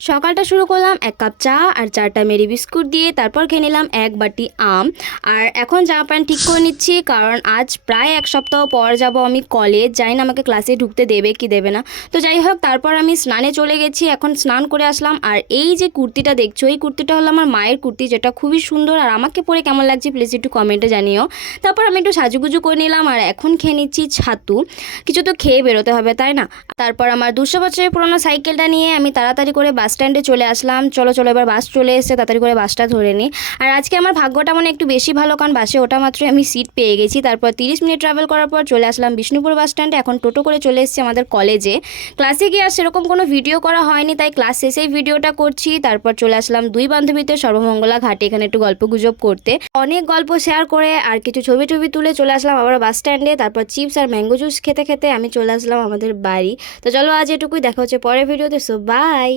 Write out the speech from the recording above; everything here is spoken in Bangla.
সকালটা শুরু করলাম এক কাপ চা আর 4টা মেরি বিস্কুট দিয়ে, তারপর খেয়ে নিলাম এক বাটি আম। আর এখন জামা প্যান্ট ঠিক করে নিচ্ছি, কারণ আজ প্রায় এক সপ্তাহ পর যাব আমি কলেজ। জানি না আমাকে ক্লাসে ঢুকতে দেবে কি দেবে না। তো যাই হোক, তারপর আমি স্নানে চলে গেছি, এখন স্নান করে আসলাম। আর এই যে কুর্তিটা দেখছো, এই কুর্তিটা হলো আমার মায়ের কুর্তি, যেটা খুবই সুন্দর। আর আমাকে পরে কেমন লাগছে প্লিজ একটু কমেন্টে জানিও। তারপর আমি একটু সাজুগুজু করে নিলাম, আর এখন খেয়ে নিচ্ছি ছাতু। কিছু তো খেয়ে বেরোতে হবে, তাই না? তারপর আমার 200 বছরের পুরোনো সাইকেলটা নিয়ে আমি তাড়াতাড়ি করে বাস স্ট্যান্ডে চলে আসলাম। চলো চলো, এবার বাস চলে এসেছে, তাড়াতাড়ি করে বাসটা ধরে নিই। আর আজকে আমার ভাগ্যটা মানে একটু বেশি ভালো, কারণ বাসে ওটা মাত্রই আমি সিট পেয়ে গেছি। তারপর 30 মিনিট ট্রাভেল করার পর চলে আসলাম বিষ্ণুপুর বাস স্ট্যান্ডে। এখন টোটো করে চলে এসেছি আমাদের কলেজে। ক্লাসে গিয়ে আর সেরকম কোনো ভিডিও করা হয়নি, তাই ক্লাস শেষেই ভিডিওটা করছি। তারপর চলে আসলাম দুই বান্ধবীতে সর্বমঙ্গলা ঘাটে, এখানে একটু গল্প গুজব করতে। অনেক গল্প শেয়ার করে আর কিছু ছবি টবি তুলে চলে আসলাম আবার বাস স্ট্যান্ডে। তারপর চিপস আর ম্যাঙ্গো জুস খেতে খেতে আমি চলে আসলাম আমাদের বাড়ি। তো চলো আজ এটুকুই, দেখা হচ্ছে পরের ভিডিওতে। So by.